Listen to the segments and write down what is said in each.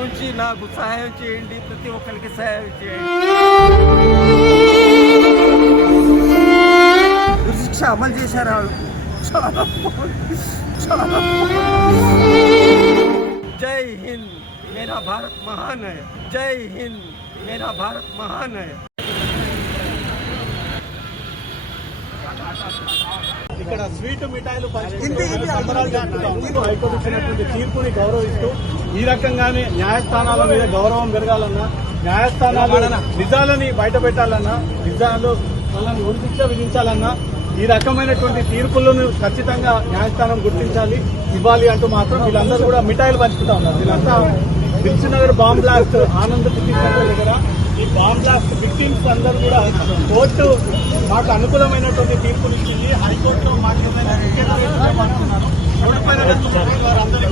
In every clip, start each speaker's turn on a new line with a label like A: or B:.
A: ఉంచి నాకు సహాయం చేయండి ప్రతి ఒక్కరికి సహాయం చేయండి శిక్ష అమలు చేశారు వాళ్ళు చాలా బాగుంది. చాలా బాగుంది. జై హింద్ మేరా భారత్ మహాన్ హై జై హింద్ మేరా భారత్ మహాన్ హై
B: ఇక్కడ స్వీట్ మిఠాయిలు హైకోర్టు ఇచ్చినటువంటి తీర్పుని గౌరవిస్తూ ఈ రకంగానే న్యాయస్థానాల మీద గౌరవం పెరగాలన్నా న్యాయస్థానాలు నిజాలని బయట పెట్టాలన్నా నిజాలు వాళ్ళని ఉరిశిక్ష విధించాలన్నా ఈ రకమైనటువంటి తీర్పులను ఖచ్చితంగా న్యాయస్థానం గుర్తించాలి. ఇవ్వాలి అంటూ మాత్రం వీళ్ళందరూ కూడా మిఠాయిలు పంచుకుంటా ఉన్నారు. వీళ్ళంతా దిల్సునగర్ బాంబ్ బ్లాస్ట్ ఆనంద్ దగ్గర ఈ బాంబ్ బ్లాస్ట్ విక్టిమ్స్ అందరూ కూడా కోర్టు మాకు అనుకూలమైనటువంటి తీర్పులు ఇచ్చింది. హైకోర్టులో మాకు ఏదైనా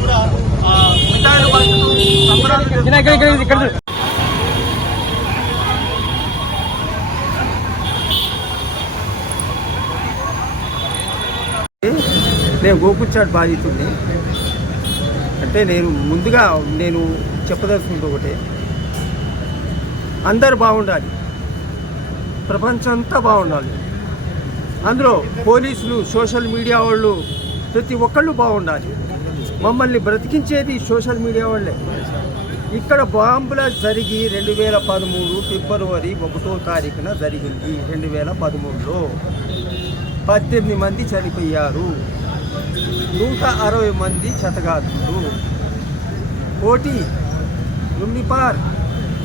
B: కూడా సంబరాలు
A: నేను గోకుల్చాట్ బాధితుడిని. అంటే నేను ముందుగా నేను చెప్పదలుచుకుంటూ ఒకటే. అందరు బాగుండాలి. ప్రపంచం అంతా బాగుండాలి. అందులో పోలీసులు సోషల్ మీడియా వాళ్ళు ప్రతి ఒక్కళ్ళు బాగుండాలి. మమ్మల్ని బ్రతికించేది సోషల్ మీడియా వాళ్ళే. ఇక్కడ బాంబుల జరిగి రెండు వేల పదమూడు ఫిబ్రవరి ఒకటో తారీఖున జరిగింది రెండు వేల పదమూడులో. పద్దెనిమిది మంది చనిపోయారు. నూట అరవై మంది చతగాతులు. కోటి లుంబిపార్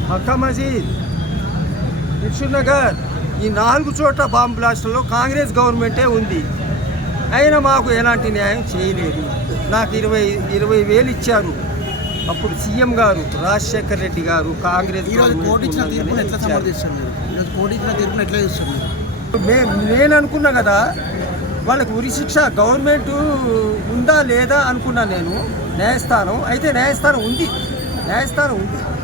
A: మక్కా మజీద్ నగర్ ఈ నాలుగు చోట్ల బాంబు బ్లాస్టుల్లో కాంగ్రెస్ గవర్నమెంటే ఉంది. అయినా మాకు ఎలాంటి న్యాయం చేయలేదు. నాకు ఇరవై ఇరవై వేలు ఇచ్చారు. అప్పుడు సీఎం గారు రాజశేఖర్ రెడ్డి గారు కాంగ్రెస్
C: ఈరోజు కోర్టు ఇచ్చిన తీర్పును
A: గవర్నమెంట్
C: ఎట్లా
A: ఇచ్చారు.
C: సమర్థిస్తారు మీరు? ఈరోజు కోర్టు ఇచ్చిన తీర్పును ఎట్లా చూస్తారు మీరు?
A: మే- నేను అనుకున్నా కదా వాళ్ళకి ఉరి శిక్ష గవర్నమెంట్ ఉందా లేదా అనుకున్నా నేను. న్యాయస్థానం అయితే న్యాయస్థానం ఉంది. న్యాయస్థానం ఉంది.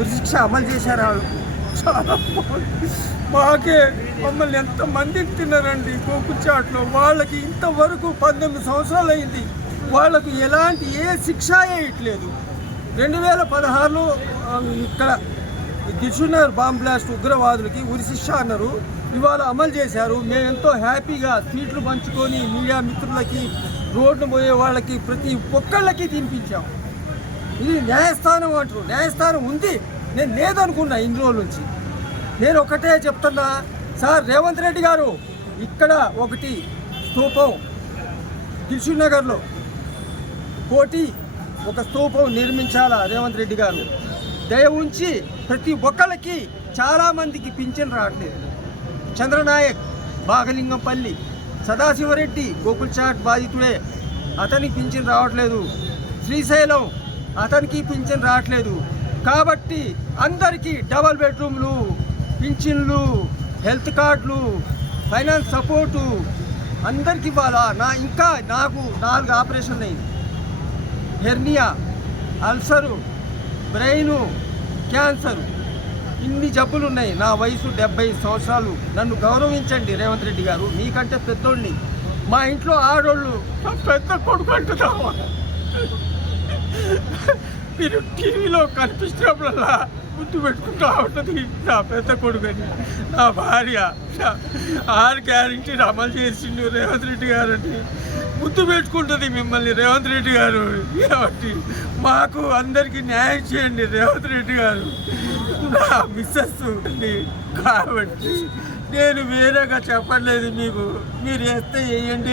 A: ఉరిశిక్ష అమలు చేశారు వాళ్ళు. చాలా మాకే మమ్మల్ని ఎంతమందిని తిన్నారండి కోకుచాట్లో వాళ్ళకి ఇంతవరకు పద్దెనిమిది సంవత్సరాలు అయింది. వాళ్ళకు ఎలాంటి ఏ శిక్ష వేయట్లేదు. రెండు వేల పదహారులో ఇక్కడ దిల్సునగర్ బాంబ్ బ్లాస్ట్ ఉగ్రవాదులకి ఉరి శిక్ష అన్నారు. ఇవాళ అమలు చేశారు. మేము ఎంతో హ్యాపీగా సీట్లు పంచుకొని మీడియా మిత్రులకి రోడ్డు పోయే వాళ్ళకి ప్రతి ఒక్కళ్ళకి తినిపించాము ఇది న్యాయస్థానం అంటారు న్యాయస్థానం ఉంది. నేను లేదనుకున్నా ఇన్ని రోజుల నుంచి. నేను ఒకటే చెప్తున్నా సార్ రేవంత్ రెడ్డి గారు ఇక్కడ ఒకటి స్తూపం దిల్సుఖ్ నగర్లో కోటి ఒక స్తూపం నిర్మించాలా రేవంత్ రెడ్డి గారు? దయ ఉంచి ప్రతి ఒక్కళ్ళకి చాలామందికి పింఛన్ రావట్లేదు. చంద్రనాయక్ బాగలింగంపల్లి సదాశివరెడ్డి గోకుల్చాట్ బాధితుడే. అతనికి పింఛన్ రావట్లేదు. శ్రీశైలం అతనికి పింఛన్ రావట్లేదు. కాబట్టి అందరికీ డబల్ బెడ్రూమ్లు పింఛన్లు హెల్త్ కార్డులు ఫైనాన్స్ సపోర్టు అందరికి ఇవ్వాలా? నా ఇంకా నాకు నాలుగు ఆపరేషన్లు అయింది హెర్నియా అల్సరు బ్రెయిను క్యాన్సరు. ఇన్ని జబ్బులు ఉన్నాయి. నా వయసు డెబ్బై సంవత్సరాలు. నన్ను గౌరవించండి రేవంత్ రెడ్డి గారు. మీకంటే పెద్దోళ్ళని మా ఇంట్లో ఆడోళ్ళు పెద్ద కొడుకు అంటున్నావా? మీరు టీవీలో కనిపించినప్పుడల్లా గుర్తు పెట్టుకుంటా ఉంటుంది. నా పెద్ద కొడుకని. నా భార్య. ఆరు గ్యారెంటీని అమలు చేసిండు రేవంత్ రెడ్డి గారు అని గుర్తు పెట్టుకుంటుంది మిమ్మల్ని రేవంత్ రెడ్డి గారు. కాబట్టి మాకు అందరికీ న్యాయం చేయండి రేవంత్ రెడ్డి గారు. నా మిస్సెస్ ఉంది కాబట్టి నేను వేరేగా చెప్పట్లేదు మీకు. మీరు వేస్తే వేయండి.